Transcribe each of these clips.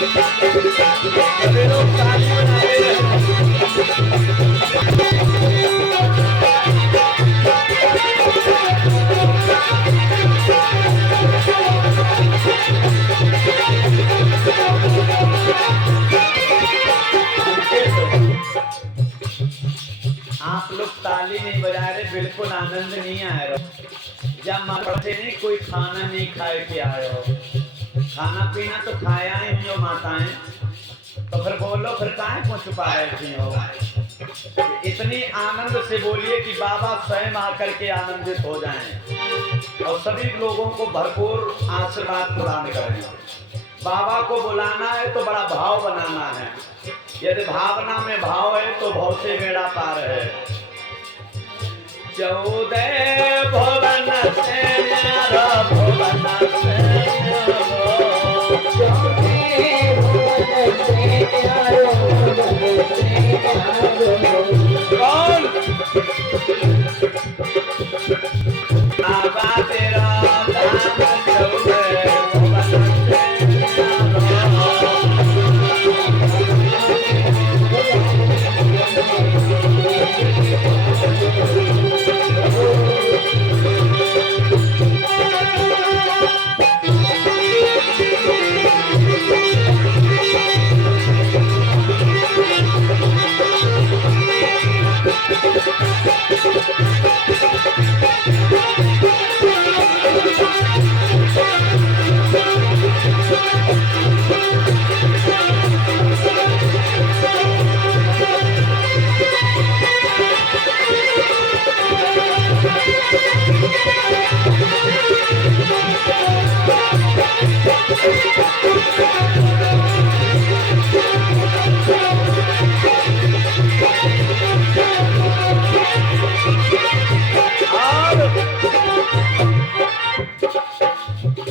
सभी लोग ताली बजाते आप लोग ताली नहीं बजा रहे, बिल्कुल आनंद नहीं आ रहा। जब माता नहीं कोई खाना नहीं खाए के आए हो, खाना पीना तो खाया ही नहीं हो माताएं, तो फिर बोलो फिर काहे को छुपा रही हो। इतनी आनंद से बोलिए कि बाबा स्वयं आकर के आनंदित हो जाएं और सभी लोगों को भरपूर आशीर्वाद प्रदान करें। बाबा को बुलाना है तो बड़ा भाव बनाना है। यदि भावना में भाव है तो भाव से बेड़ा पार है। 14 भुवन से न्यारा भुवन से कौन बाबा तेरा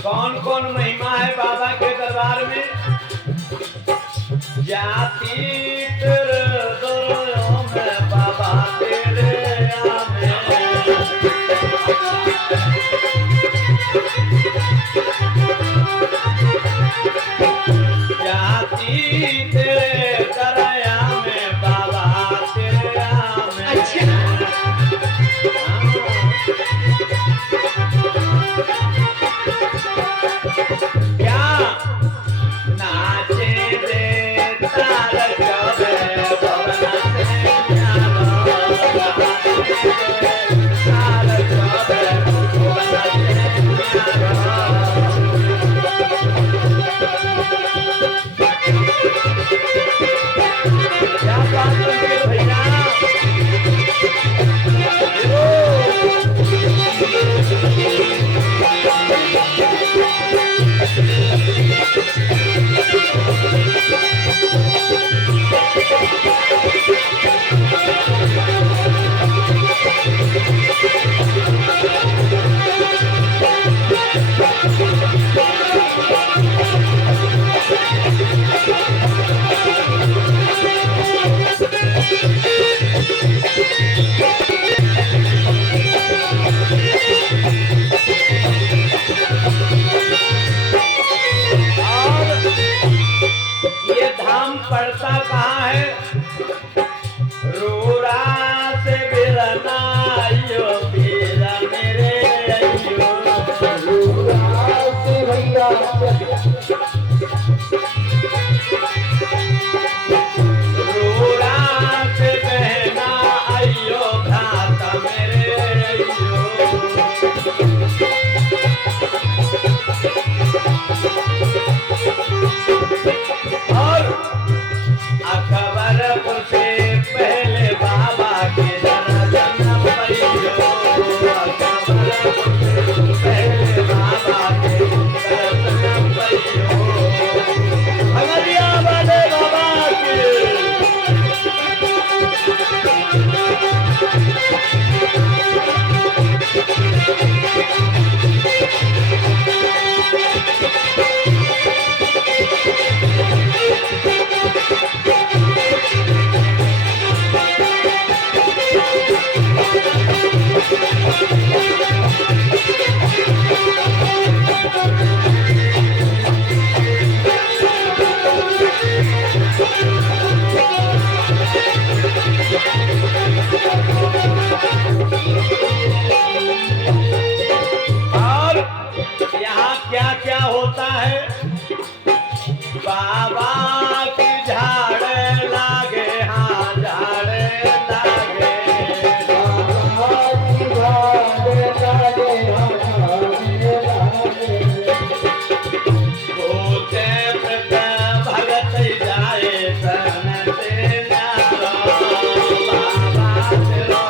कौन कौन महिमा है बाबा के दरबार में। जाति तेरे दरों में बाबा तेरे आमे, जाति तेरे दरिया में बाबा तेरे आमे। क्या नाचे दे तार चौबे भवन से न्यारो, तार चौबे भवन से न्यारो। क्या बात करते भैया। पड़ता कहाँ है। रोरा से बिरना आइयो बीरा मेरे आइयो, रोरा से भैया रोरा से बहना आइयो घाता मेरे आइयो। और अकबर बाबा की झाड़ लागे, हाँ झाड़ लागे। भूते प्रेत भगत जाए शरण से न्यारो, बाबा तेरो।